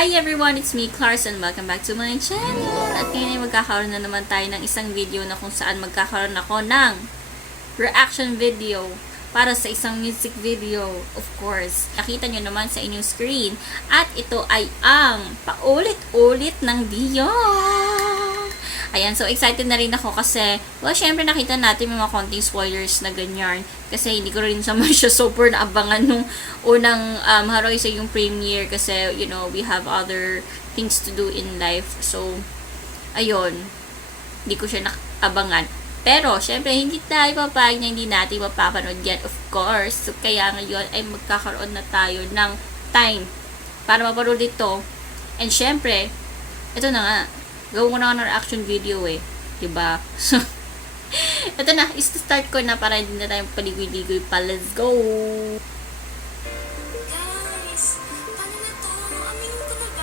Hi everyone, it's me, Clarks, and welcome back to my channel. At ngayon ay magkakaroon na naman tayo ng isang video na kung saan magkakaroon ako ng reaction video para sa isang music video, of course. Nakita nyo naman sa inyong screen. At ito ay ang paulit-ulit ng Dion. Ayan, so excited na rin ako kasi, well, syempre nakita natin mga konting spoilers na ganyan. Kasi hindi ko rin naman siya super naabangan nung unang haraw isa yung premiere kasi, you know, we have other things to do in life. So, ayun, hindi ko siya naabangan. Pero, syempre, hindi tayo papayag na hindi natin mapapanood yan, of course. So, kaya ngayon ay magkakaroon na tayo ng time para mapanood ito. And syempre, ito na nga, gawin ko na ng reaction video eh. Diba? So, ito na, start ko na para hindi na tayo paligoy-ligoy pa. Let's go! Guys, paano na to? Aminin ko na ba?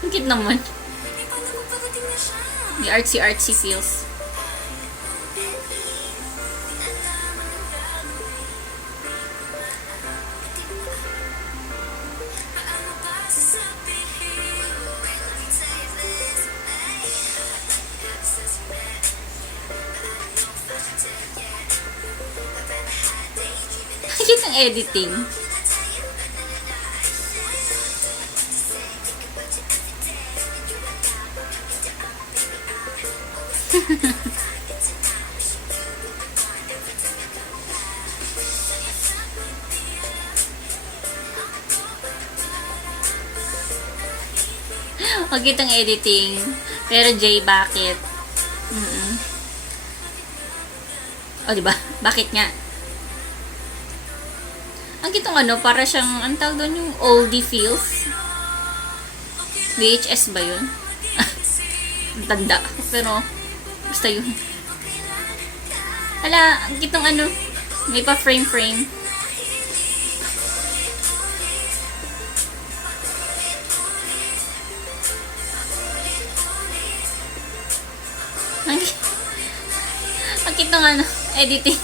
Ang cute naman. Paano kung pagating na siya? May artsy-artsy feels. Paano ba sasabihin? Ang cute ng editing. Ang cute ng editing. Pero Jay, bakit? O, diba? Bakit nga? Ang cute ng ano, para siyang, ang tawag doon yung oldie feels. VHS ba yun? Ang tanda. Pero, basta yun. Hala, ang cute ng ano, may pa frame-frame. Ang cute ng ano, editing.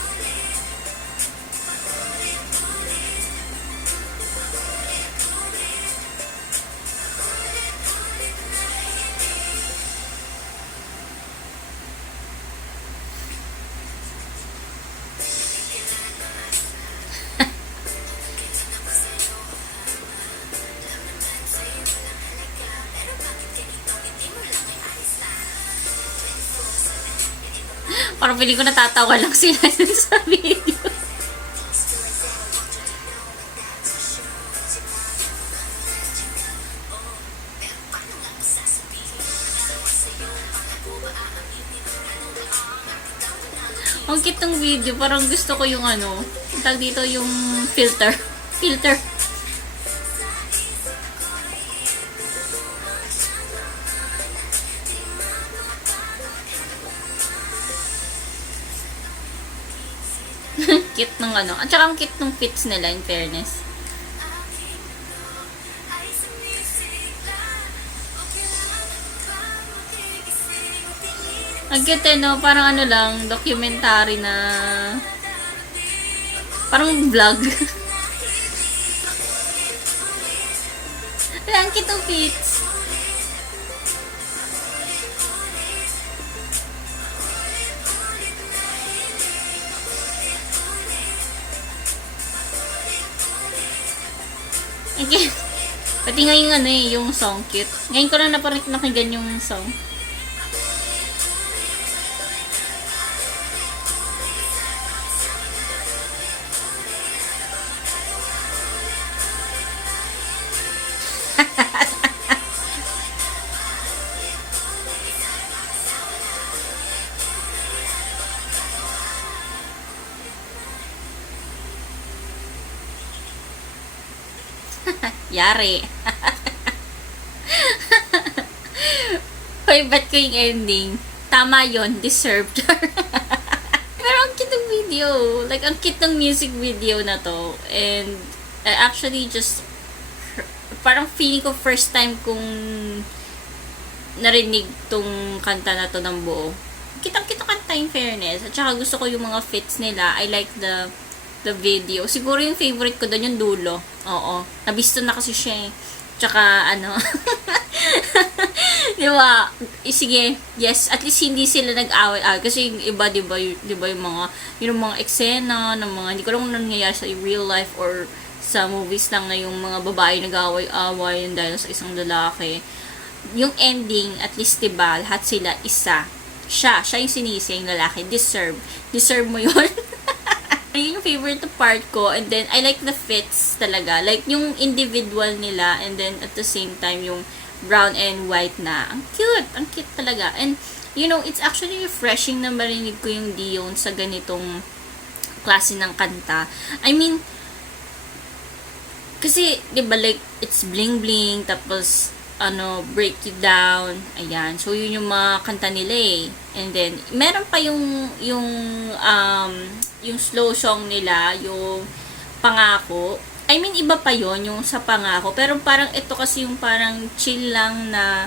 Parang feeling ko natatawa lang sila sa video. Ang cute ng video. Parang gusto ko yung ano, tag dito yung filter. Filter. Cute ng ano. At saka ang cute ng fits nila, in fairness. Ang cute eh, no? Parang ano lang, documentary na parang vlog. Ang cute ng fits. Okay. Pati nga yung ano eh, yung song cute. Ngayon ko lang napakinggan yung song. Yari. Hoy, ba't ko yung ending? Tama yon, deserved. Pero ang cute ng video. Like, ang cute ng music video na to. And, I actually just, parang feeling ko first time kong narinig tong kanta na to ng buo. Kitang-kita kanta in fairness. At saka gusto ko yung mga fits nila. I like the video. Siguro yung favorite ko doon yung dulo. Oo. Nabisto na kasi siya eh. Tsaka, ano, di ba? Sige, yes, at least hindi sila nag-away. Kasi yung iba, di ba yung mga eksena, ng mga, hindi ko lang nangyayari sa real life or sa movies lang na yung mga babae nag-away-away dahil sa isang lalaki. Yung ending, at least, di ba, lahat sila isa. Siya yung sinisi, yung lalaki. Deserve mo yun. Ayun yung favorite part ko. And then, I like the fits talaga. Like, yung individual nila. And then, at the same time, yung brown and white na. Ang cute. Ang cute talaga. And, you know, it's actually refreshing na marinig ko yung Dion sa ganitong klase ng kanta. I mean, kasi, di ba, like, it's bling-bling. Tapos, break you down. Ayan. So, yun yung mga kanta nila eh. And then, meron pa yung slow song nila, yung Pangako. I mean, iba pa yon yung sa Pangako. Pero parang ito kasi yung parang chill lang na,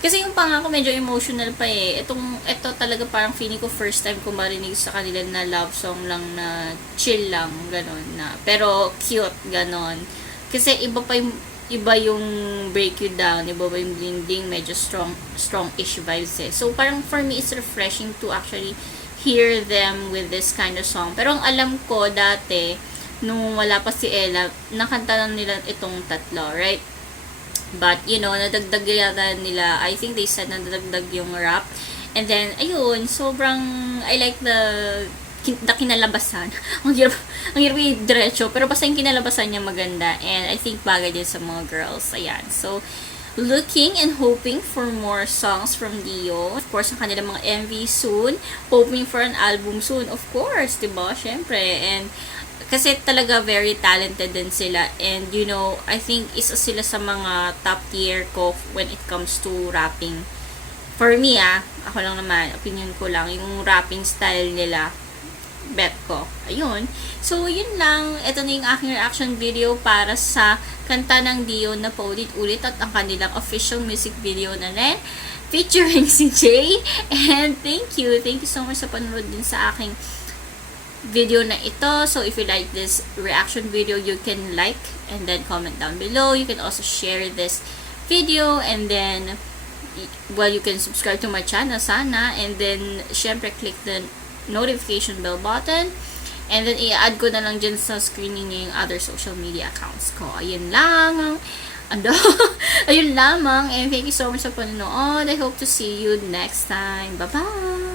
kasi yung Pangako medyo emotional pa eh. Ito talaga parang feeling ko first time ko marinig sa kanila na love song lang na chill lang, ganon na. Pero cute, ganon. Kasi iba yung break you down, iba ba yung bling bling, medyo strong-ish vibes eh. So, parang for me, it's refreshing to actually hear them with this kind of song. Pero ang alam ko dati, nung wala pa si Ella, nakanta lang nila itong tatlo, right? But, you know, nadagdag yata nila, I think they said nadagdag yung rap. And then, ayun, sobrang, I like the kinalabasan. ang hirap yung diretso. Pero basta yung kinalabasan niya maganda. And I think bagay din sa mga girls. Ayan. So, looking and hoping for more songs from Dio. Of course, ang kanilang mga MV soon. Hoping for an album soon. Of course, diba? Syempre. And, kasi talaga very talented din sila. And, you know, I think isa sila sa mga top tier ko when it comes to rapping. For me, ako lang naman, opinion ko lang, yung rapping style nila, bet ko. Ayun. So, yun lang. Ito na yung aking reaction video para sa kanta ng Dio na paulit-ulit at ang kanilang official music video na rin featuring si Jay. And thank you. Thank you so much sa panonood din sa aking video na ito. So, if you like this reaction video, you can like and then comment down below. You can also share this video and then, well, you can subscribe to my channel sana. And then, syempre, click the notification bell button. And then, i-add ko na lang dyan sa screening niya yung other social media accounts ko. Ayun lang. Ayun lamang. And thank you so much sa panonood. I hope to see you next time. Bye-bye!